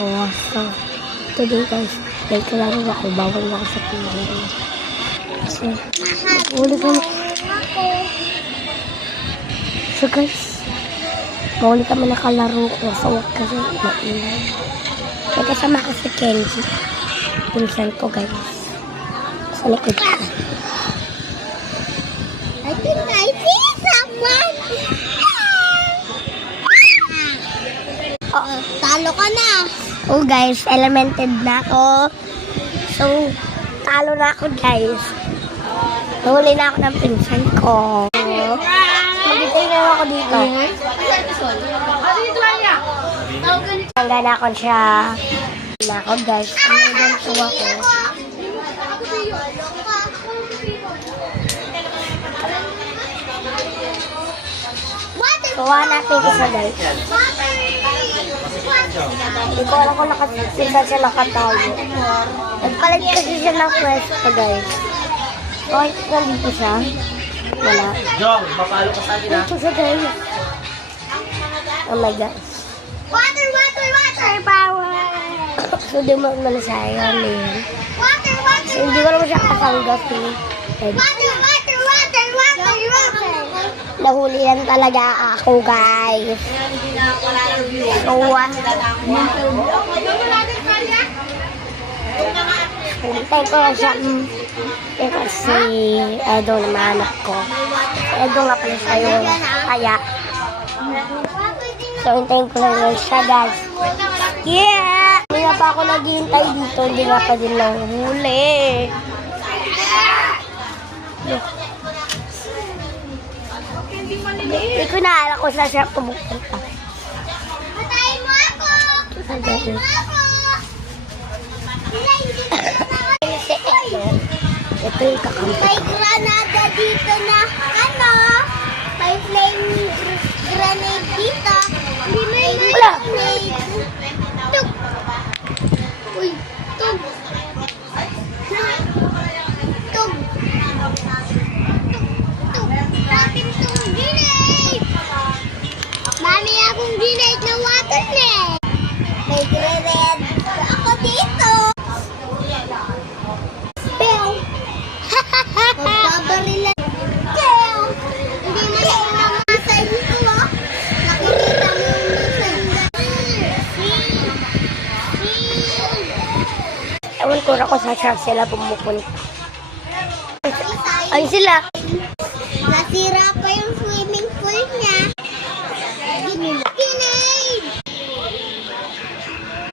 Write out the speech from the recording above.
ako. So, today guys, may kalaro ako. Bawal ako sa pinag. Kasi, huli kami. So guys, mahuli kami nakalaro ko. So, wag kasi maingay. May kasama ko si Kenji. Pinsan ko guys. Sa likod ko. I think I see someone. Talo ka na. Oh guys, elemented na ako. So, talo na ako guys. Nahuli na ako ng pinsan ko. Mag-itay na ako dito. Hangga na ako siya. Na ako guys. Hanggang po ako. Kuha natin isa guys. Hindi ko alam kung saan siya nakatayo. Nagpalit kasi siya ng pwesto guys. Okay, nandito siya. Wala. Jong, papalo ka sa akin ha. Dito siya guys. Oh my God. Water, water, water power. So, di mo malasaya yun. Water, water, So, hindi ko naman siya kasanggap eh. water, water, water, water, water. Nahuli lang talaga ako guys. So, hintay ko lang siya. Kasi Edo na manap ko. Edo nga pala siya yun. Kaya, so hintayin ko lang siya guys. Yeah! Hindi nga pa ako naghihintay dito. Hindi nga pa din lang huli. Hindi ko naalala kung saan siya pumupunta. Patayin mo ako. Patayin mo ako. Si Edo. Ito yung kakampi May ko. granada dito na ano? May flame grenade dito. Hindi may Wala. grenade. Tug. Uy, tug. Tug. Tug. Akin tong grenade. Mami, akong grenade na water net. May grenade ako dito. Bell. Magbabarilan. Bell. Hindi na kayo namatay dito, oh. Nakikita mo yung Ewan ko na kung saan sila pumupunta. Ay sila. nasira pa